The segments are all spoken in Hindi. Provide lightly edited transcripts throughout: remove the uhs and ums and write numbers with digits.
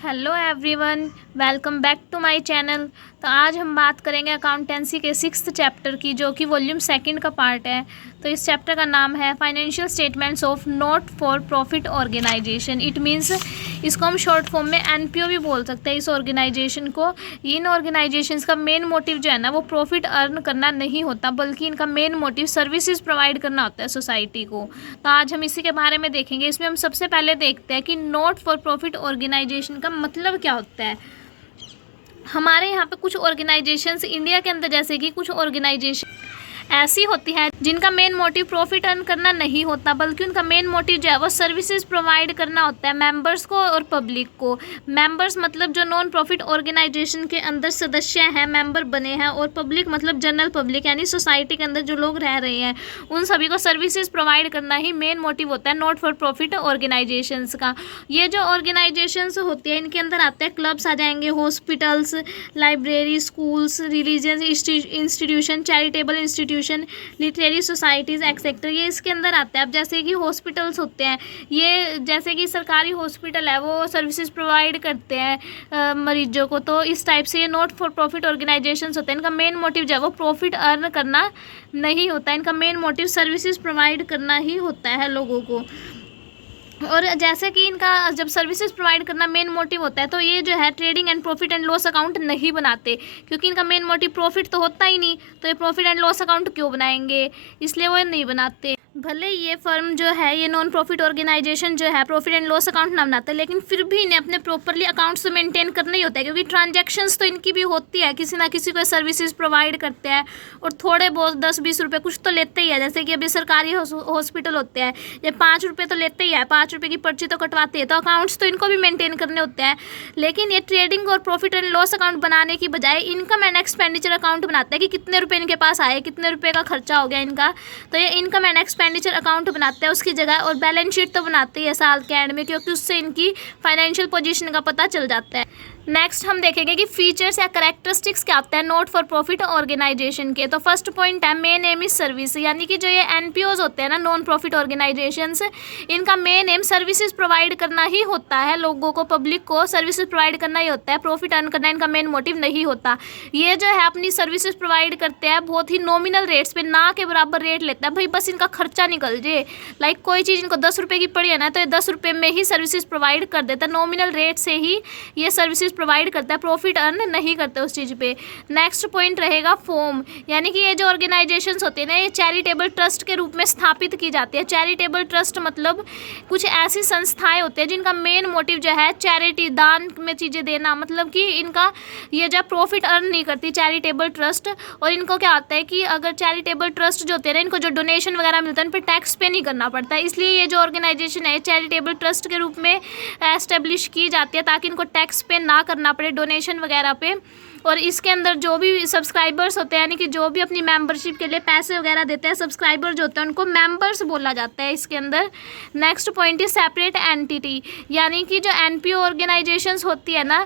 Hello everyone, welcome back to my channel. तो आज हम बात करेंगे अकाउंटेंसी के 6th चैप्टर की, जो कि वॉल्यूम 2 का पार्ट है। तो इस चैप्टर का नाम है financial statements of not for profit organisation. It means इसको हम शॉर्ट फॉर्म में एनपीओ भी बोल सकते हैं। इस ऑर्गेनाइजेशन को, इन ऑर्गेनाइजेशंस का मेन मोटिव जो है ना, वो प्रॉफिट अर्न करना नहीं होता, बल्कि इनका मेन मोटिव सर्विसेज प्रोवाइड करना होता है सोसाइटी को। तो आज हम इसी के बारे में देखेंगे। इसमें हम सबसे पहले देखते हैं कि नॉट फॉर प्रॉफिट ऑर्गेनाइजेशन का मतलब क्या होता है। हमारे यहाँ पे कुछ ऑर्गेनाइजेशंस इंडिया के अंदर, जैसे कि कुछ ऑर्गेनाइजेशन ऐसी होती है जिनका मेन मोटिव प्रॉफिट अर्न करना नहीं होता, बल्कि उनका मेन मोटिव जो है वो सर्विसेज प्रोवाइड करना होता है मेंबर्स को और पब्लिक को। मेंबर्स मतलब जो नॉन प्रॉफिट ऑर्गेनाइजेशन के अंदर सदस्य हैं, मेंबर बने हैं, और पब्लिक मतलब जनरल पब्लिक, यानी सोसाइटी के अंदर जो लोग रह रहे हैं, उन सभी को सर्विसेज प्रोवाइड करना ही मेन मोटिव होता है नॉट फॉर प्रॉफिट ऑर्गेनाइजेशंस का। ये जो ऑर्गेनाइजेशंस होती है, इनके अंदर आते हैं क्लब्स आ जाएंगे, hospitals, library, schools, religious institution, charitable institution, literary societies etcetera, ये इसके अंदर आता है। अब जैसे कि हॉस्पिटल्स होते हैं, ये जैसे कि सरकारी हॉस्पिटल है, वो सर्विसेज प्रोवाइड करते हैं मरीजों को। तो इस टाइप से ये नॉट फॉर प्रॉफिट ऑर्गेनाइजेशंस होते हैं। इनका मेन मोटिव जो है वो प्रॉफिट अर्न करना नहीं होता, इनका मेन मोटिव सर्विसेज प्रोवाइड करना ही होता है लोगों को। और जैसे कि इनका जब सर्विसेज प्रोवाइड करना मेन मोटिव होता है, तो ये जो है trading and profit and loss account नहीं बनाते, क्योंकि इनका मेन मोटिव प्रॉफिट तो होता ही नहीं, तो ये प्रॉफिट एंड लॉस अकाउंट क्यों बनाएंगे, इसलिए वो नहीं बनाते। भले ये फर्म जो है, ये नॉन प्रॉफिट ऑर्गेनाइजेशन जो है, प्रॉफिट एंड लॉस अकाउंट ना बनाते, लेकिन फिर भी इन्हें अपने प्रॉपरली अकाउंट्स मेंटेन करना ही होता है, क्योंकि ट्रांजैक्शंस तो इनकी भी होती है, किसी ना किसी को सर्विसेज प्रोवाइड करते हैं, और थोड़े बहुत 10-20 रुपये कुछ तो लेते ही है। जैसे कि अभी सरकारी हॉस्पिटल होते हैं, ये 5 रुपये तो लेते ही है, 5 रुपये की पर्ची तो कटवाते हैं, तो अकाउंट्स तो इनको भी मेंटेन करने होते हैं। लेकिन ये ट्रेडिंग और प्रॉफिट एंड लॉस अकाउंट बनाने की बजाय इनकम एंड एक्सपेंडिचर अकाउंट बनाता है कि कितने रुपये इनके पास आए, कितने रुपये का खर्चा हो गया इनका। तो ये इनकम एंड एक्सपेंडिचर अकाउंट बनाते हैं उसकी जगह, और बैलेंस शीट तो बनाते ही है साल के एंड में, क्योंकि उससे इनकी फाइनेंशियल पोजीशन का पता चल जाता है। नेक्स्ट हम देखेंगे कि फीचर्स या करेक्टरिस्टिक्स क्या होते हैं नॉट फॉर प्रॉफिट ऑर्गेनाइजेशन के। तो फर्स्ट पॉइंट है मेन एम इज सर्विस, यानी कि जो ये एनपीओज होते हैं ना, नॉन प्रॉफिट ऑर्गेनाइजेशंस, इनका मेन एम सर्विसेज प्रोवाइड करना ही होता है, लोगों को, पब्लिक को सर्विसेज प्रोवाइड करना ही होता है, प्रॉफिट अर्न करना इनका मेन मोटिव नहीं होता। ये जो है अपनी सर्विसेज प्रोवाइड करते हैं बहुत ही नॉमिनल रेट्स पे, ना के बराबर रेट लेता है भाई, बस इनका खर्चा निकल जाए। लाइक कोई चीज़ इनको 10 रुपये की पड़ी है ना, तो ये 10 रुपये में ही सर्विसेज प्रोवाइड कर देता है, नॉमिनल रेट से ही ये सर्विसेज प्रोवाइड करता है, प्रॉफिट अर्न नहीं करते उस चीज़ पे। नेक्स्ट पॉइंट रहेगा फॉर्म, यानी कि ये जो ऑर्गेनाइजेशंस होते हैं ना, ये चैरिटेबल ट्रस्ट के रूप में स्थापित की जाती है। चैरिटेबल ट्रस्ट मतलब कुछ ऐसी संस्थाएं होती हैं जिनका मेन मोटिव जो है चैरिटी, दान में चीज़ें देना, मतलब कि इनका ये जब प्रॉफिट अर्न नहीं करती चैरिटेबल ट्रस्ट। और इनको क्या आता है कि अगर चैरिटेबल ट्रस्ट जो होते हैं ना, इनको जो डोनेशन वगैरह मिलता है उन पर टैक्स पे नहीं करना पड़ता है, इसलिए ये जो ऑर्गेनाइजेशन है चैरिटेबल ट्रस्ट के रूप में एस्टेब्लिश की जाती है, ताकि इनको टैक्स पे ना करना पड़े डोनेशन वगैरह पे। और इसके अंदर जो भी सब्सक्राइबर्स होते हैं, यानी कि जो भी अपनी मेंबरशिप के लिए पैसे वगैरह देते हैं, सब्सक्राइबर जो होते हैं उनको मेंबर्स बोला जाता है इसके अंदर। Next point is separate entity, यानी कि जो एनपीओ ऑर्गेनाइजेशंस होती है ना,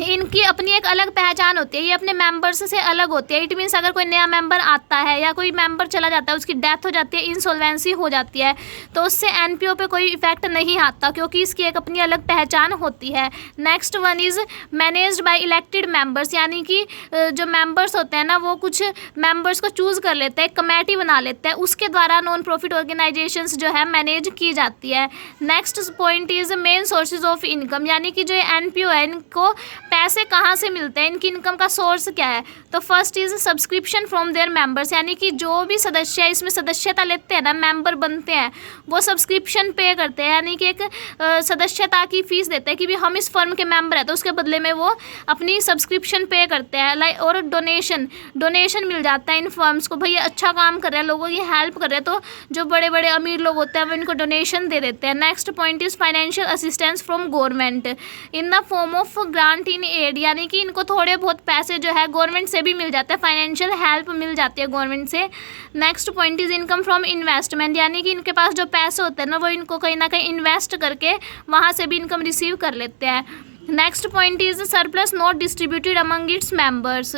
इनकी अपनी एक अलग पहचान होती है, ये अपने मेंबर्स से अलग होती है। इट मीन्स अगर कोई नया मेंबर आता है या कोई मेंबर चला जाता है, उसकी डेथ हो जाती है, इंसॉल्वेंसी हो जाती है, तो उससे एनपीओ पे कोई इफेक्ट नहीं आता, क्योंकि इसकी एक अपनी अलग पहचान होती है। Next one is managed by elected members, यानी कि जो मेंबर्स होते हैं ना, वो कुछ मेंबर्स को चूज़ कर लेते हैं, कमेटी बना लेते हैं, उसके द्वारा नॉन प्रॉफिट ऑर्गेनाइजेशंस जो है मैनेज की जाती है। Next point is main sources of income, यानी कि जो एनपीओ है, इनको पैसे कहाँ से मिलते हैं, इनकी इनकम का सोर्स क्या है। तो first is subscription from there members, यानी कि जो भी सदस्य है, इसमें सदस्यता लेते हैं ना, मेंबर बनते हैं, वो सब्सक्रिप्शन पे करते हैं, यानी कि एक सदस्यता की फीस देते हैं कि भी हम इस फर्म के मेंबर हैं, तो उसके बदले में वो अपनी सब्सक्रिप्शन पे करते हैं। लाइक और डोनेशन मिल जाता है इन फर्म्स को, भाई ये अच्छा काम कर रहे हैं, लोगों की हेल्प कर रहे हैं, तो जो बड़े बड़े अमीर लोग होते हैं वो इनको डोनेशन दे देते हैं। Next point is financial assistance from government in the form of grant in aid, यानी कि इनको थोड़े बहुत पैसे जो है गवर्नमेंट से भी मिल जाते हैं, फाइनेंशियल हेल्प मिल जाती है गवर्नमेंट से। Next point is income from investment, यानी कि इनके पास जो पैसे होते हैं ना, वो इनको कहीं ना कहीं इन्वेस्ट करके वहाँ से भी इनकम रिसीव कर लेते हैं। Next point is surplus not distributed among its members,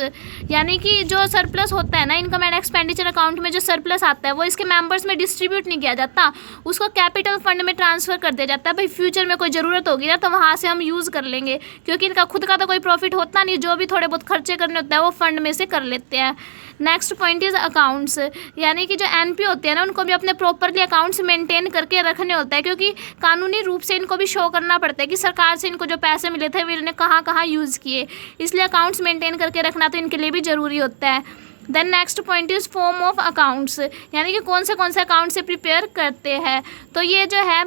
यानी कि जो सरप्लस होता है ना इनकम एंड एक्सपेंडिचर अकाउंट में, जो सरप्लस आता है वो इसके मेंबर्स में डिस्ट्रीब्यूट नहीं किया जाता, उसको कैपिटल फंड में ट्रांसफ़र कर दिया जाता है। भाई फ्यूचर में कोई ज़रूरत होगी ना तो वहाँ से हम यूज़ कर लेंगे, क्योंकि इनका खुद का तो कोई प्रॉफिट होता नहीं, जो भी थोड़े बहुत खर्चे करने होते हैं वो फंड में से कर लेते हैं। नेक्स्ट पॉइंट इज अकाउंट्स, यानी कि जो एनपी होते हैं ना उनको भी अपने प्रॉपरली अकाउंट्स मेंटेन करके रखने होता है, क्योंकि कानूनी रूप से इनको भी शो करना पड़ता है कि सरकार से इनको जो पैसे मिले थे वो इन्होंने कहाँ कहाँ यूज़ किए, इसलिए अकाउंट्स मेंटेन करके रखना तो इनके लिए भी ज़रूरी होता है। Then next point is form of accounts, यानी कि कौन से अकाउंट से प्रिपेयर करते हैं, तो ये जो है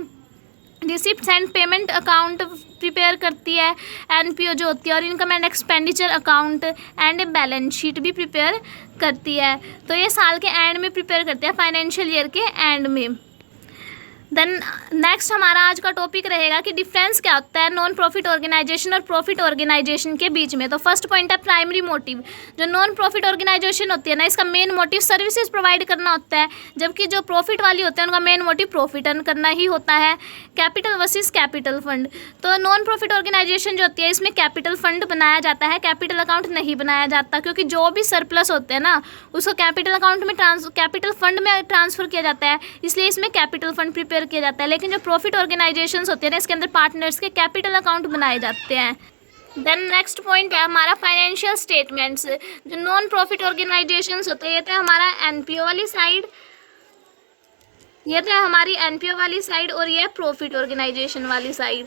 receipt and payment account prepare करती है एनपीओ जो होती है, और income and expenditure account and balance sheet भी प्रिपेयर करती है। तो ये साल के एंड में प्रिपेयर करते हैं, फाइनेंशियल ईयर के एंड में। देन नेक्स्ट हमारा आज का टॉपिक रहेगा कि डिफरेंस क्या होता है नॉन प्रॉफिट ऑर्गेनाइजेशन और प्रॉफिट ऑर्गेनाइजेशन के बीच में। तो फर्स्ट पॉइंट है प्राइमरी मोटिव, जो नॉन प्रॉफिट ऑर्गेनाइजेशन होती है ना इसका मेन मोटिव सर्विसेज प्रोवाइड करना होता है, जबकि जो प्रॉफिट वाली होते हैं उनका मेन मोटिव प्रॉफिट अर्न करना ही होता है। कैपिटल वर्सेस कैपिटल फंड, तो नॉन प्रॉफिट ऑर्गेनाइजेशन जो होती है इसमें कैपिटल फंड बनाया जाता है, कैपिटल अकाउंट नहीं बनाया जाता, क्योंकि जो भी सरप्लस होते हैं ना उसको कैपिटल अकाउंट में कैपिटल फंड में ट्रांसफ़र किया जाता है, इसलिए इसमें कैपिटल फंड प्रिपेयर किया जाता है। लेकिन जो प्रॉफिट ऑर्गेनाइजेशंस होते हैं ना इसके अंदर पार्टनर्स के कैपिटल अकाउंट बनाए जाते हैं। देन नेक्स्ट पॉइंट है हमारा फाइनेंशियल स्टेटमेंट्स, जो नॉन प्रॉफिट ऑर्गेनाइजेशंस होते हैं, ये तो हमारा एनपीओ वाली साइड, ये तो हमारी एनपीओ वाली साइड, और ये प्रॉफिट ऑर्गेनाइजेशन वाली साइड।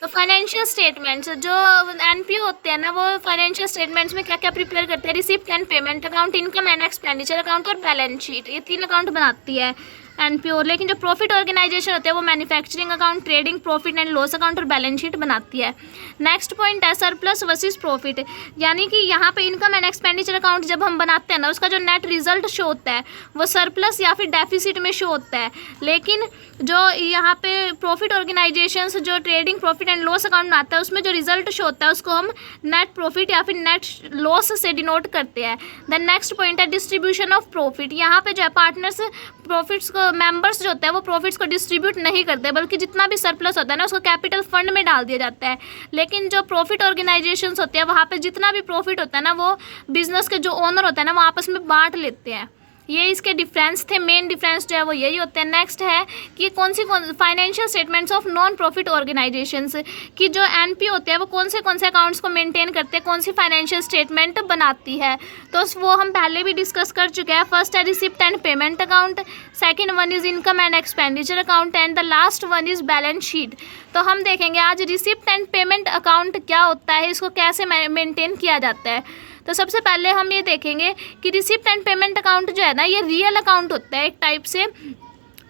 तो फाइनेंशियल स्टेटमेंट्स जो एनपीओ होते हैं ना वो फाइनेंशियल स्टेटमेंट्स में क्या क्या प्रिपेयर करते हैं, receipt and payment account, income and expenditure account और बैलेंस शीट, ये 3 अकाउंट बनाती है एनपीओ। लेकिन जो प्रॉफिट ऑर्गेनाइजेशन होते हैं वो manufacturing account, trading, profit and loss account और बैलेंस शीट बनाती है। नेक्स्ट पॉइंट है सरप्लस वर्सेस प्रॉफिट, यानी कि यहाँ पे इनकम एंड एक्सपेंडिचर अकाउंट जब हम बनाते हैं ना उसका जो नेट रिजल्ट शो होता है वो सरप्लस या फिर डेफिसिट में शो होता है। लेकिन जो यहाँ पे प्रॉफिट ऑर्गेनाइजेशंस जो trading, profit and loss account बनाता है उसमें जो रिजल्ट शो होता है उसको हम नेट प्रॉफिट या फिर नेट लॉस से डिनोट करते हैं। देन नेक्स्ट पॉइंट है डिस्ट्रीब्यूशन ऑफ प्रॉफिट, यहाँ पे जो है पार्टनर्स प्रॉफिट्स को, मेंबर्स जो होते हैं वो प्रॉफिट्स को डिस्ट्रीब्यूट नहीं करते, बल्कि जितना भी सरप्लस होता है ना उसको कैपिटल फंड में डाल दिया जाता है। लेकिन जो प्रॉफिट ऑर्गेनाइजेशंस होते हैं वहाँ पे जितना भी प्रॉफिट होता है ना वो बिजनेस के जो ओनर होता है ना वो आपस में बांट लेते हैं। ये इसके डिफरेंस थे, मेन डिफरेंस जो है वो यही होते हैं। नेक्स्ट है कि कौन सी financial statements of non profit organisations, कि जो एनपी होते हैं वो कौन से अकाउंट्स को मेंटेन करते हैं, कौन सी फाइनेंशियल स्टेटमेंट बनाती है, तो वो हम पहले भी डिस्कस कर चुके हैं। फर्स्ट है receipt and payment account, second one is income and expenditure account and the last one is balance sheet. तो हम देखेंगे आज रिसिप्ट एंड पेमेंट अकाउंट क्या होता है, इसको कैसे मेंटेन किया जाता है। तो सबसे पहले हम ये देखेंगे कि रिसिप्ट एंड पेमेंट अकाउंट जो है ना ये रियल अकाउंट होता है एक टाइप से,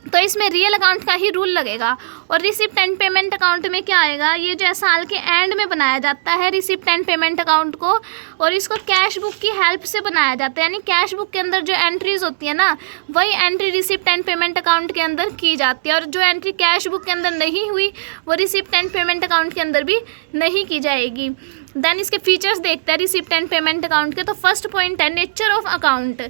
तो इसमें रियल अकाउंट का ही रूल लगेगा। और रिसिप्ट एंड पेमेंट अकाउंट में क्या आएगा, ये जो है साल के एंड में बनाया जाता है रिसिप्ट एंड पेमेंट अकाउंट को, और इसको कैश बुक की हेल्प से बनाया जाता है, यानी कैश बुक के अंदर जो एंट्रीज होती है ना वही entry receipt and payment account के अंदर की जाती है, और जो एंट्री कैश बुक के अंदर नहीं हुई वो रिसिप्ट एंड पेमेंट अकाउंट के अंदर भी नहीं की जाएगी। देन इसके फीचर्स देखते हैं रिसिप्ट एंड पेमेंट अकाउंट के। तो फर्स्ट पॉइंट है नेचर ऑफ अकाउंट,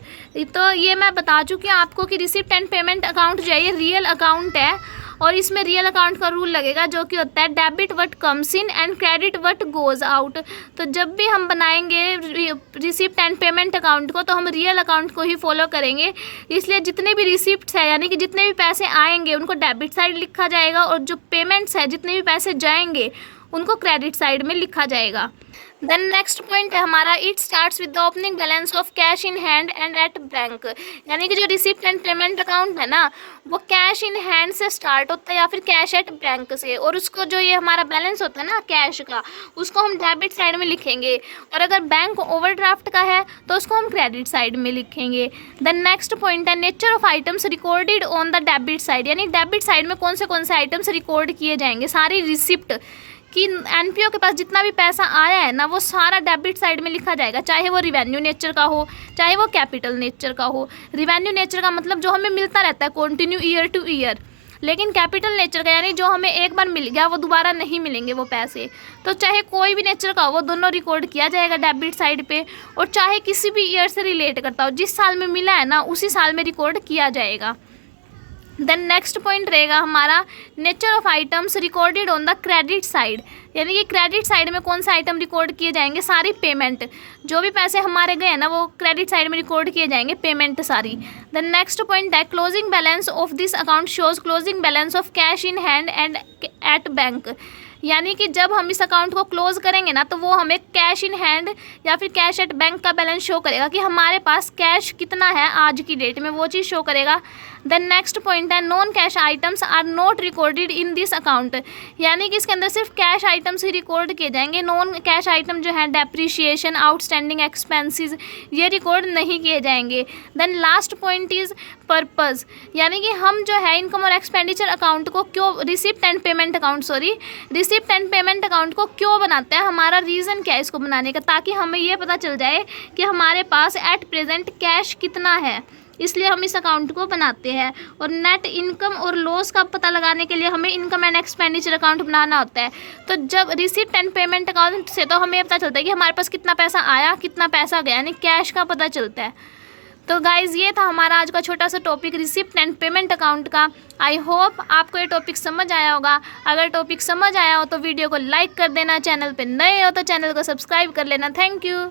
तो ये मैं बता चुकी हूँ आपको कि रिसिप्ट एंड पेमेंट अकाउंट जो है ये रियल अकाउंट है, और इसमें रियल अकाउंट का रूल लगेगा जो कि होता है debit what comes in and credit what goes out. तो जब भी हम बनाएंगे रिसिप्ट एंड पेमेंट अकाउंट को तो हम रियल अकाउंट को ही फॉलो करेंगे, इसलिए जितने भी रिसिप्ट्स है यानी कि जितने भी पैसे आएंगे उनको डेबिट साइड लिखा जाएगा, और जो पेमेंट्स है जितने भी पैसे जाएंगे उनको क्रेडिट साइड में लिखा जाएगा। देन नेक्स्ट पॉइंट है हमारा it starts with the opening balance of cash in hand and at bank, यानी कि जो रिसिप्ट एंड पेमेंट अकाउंट है ना वो कैश इन हैंड से स्टार्ट होता है या फिर कैश एट बैंक से, और उसको जो ये हमारा बैलेंस होता है ना कैश का उसको हम डेबिट साइड में लिखेंगे, और अगर बैंक ओवरड्राफ्ट का है तो उसको हम क्रेडिट साइड में लिखेंगे। देन नेक्स्ट पॉइंट है nature of items recorded on the debit side, यानी डेबिट साइड में कौन से आइटम्स रिकॉर्ड किए जाएंगे, सारी रिसिप्ट कि एनपीओ के पास जितना भी पैसा आया है ना वो सारा डेबिट साइड में लिखा जाएगा, चाहे वो रिवेन्यू नेचर का हो चाहे वो कैपिटल नेचर का हो। रिवेन्यू नेचर का मतलब जो हमें मिलता रहता है कंटिन्यू ईयर टू ईयर, लेकिन कैपिटल नेचर का यानी जो हमें एक बार मिल गया वो दोबारा नहीं मिलेंगे वो पैसे, तो चाहे कोई भी नेचर का हो वो दोनों रिकॉर्ड किया जाएगा डेबिट साइड पे, और चाहे किसी भी ईयर से रिलेट करता हो, जिस साल में मिला है ना उसी साल में रिकॉर्ड किया जाएगा। देन नेक्स्ट पॉइंट रहेगा हमारा nature of items recorded on the credit side, यानी कि क्रेडिट साइड में कौन सा आइटम रिकॉर्ड किए जाएंगे, सारी पेमेंट, जो भी पैसे हमारे गए हैं ना वो क्रेडिट साइड में रिकॉर्ड किए जाएंगे, पेमेंट सारी। देन नेक्स्ट पॉइंट है closing balance of this account shows closing balance of cash in hand and at bank, यानी कि जब हम इस अकाउंट को क्लोज करेंगे ना तो वो हमें कैश इन हैंड या फिर कैश एट बैंक का बैलेंस शो करेगा कि हमारे पास कैश कितना है आज की डेट में, वो चीज़ शो करेगा। देन नेक्स्ट पॉइंट है non cash items are not recorded in this account, यानी कि इसके अंदर सिर्फ कैश आइटम्स ही रिकॉर्ड किए जाएंगे, नॉन कैश आइटम जो है डेप्रिशिएशन, आउटस्टैंडिंग एक्सपेंसेस, ये रिकॉर्ड नहीं किए जाएंगे। Then last point is purpose, यानी कि हम जो है इनकम और एक्सपेंडिचर अकाउंट को क्यों, रिसिप्ट एंड पेमेंट अकाउंट को क्यों बनाते हैं, हमारा रीज़न क्या है इसको बनाने का, ताकि हमें ये पता चल जाए कि हमारे पास एट प्रेजेंट कैश कितना है, इसलिए हम इस अकाउंट को बनाते हैं। और नेट इनकम और लॉस का पता लगाने के लिए हमें इनकम एंड एक्सपेंडिचर अकाउंट बनाना होता है। तो जब रिसिप्ट एंड पेमेंट अकाउंट से तो हमें पता चलता है कि हमारे पास कितना पैसा आया कितना पैसा गया, यानी कैश का पता चलता है। तो गाइज़ ये था हमारा आज का छोटा सा topic receipt and payment account का। आई होप आपको ये टॉपिक समझ आया होगा। अगर टॉपिक समझ आया हो तो वीडियो को लाइक कर देना, चैनल पे नए हो तो चैनल को सब्सक्राइब कर लेना। Thank you.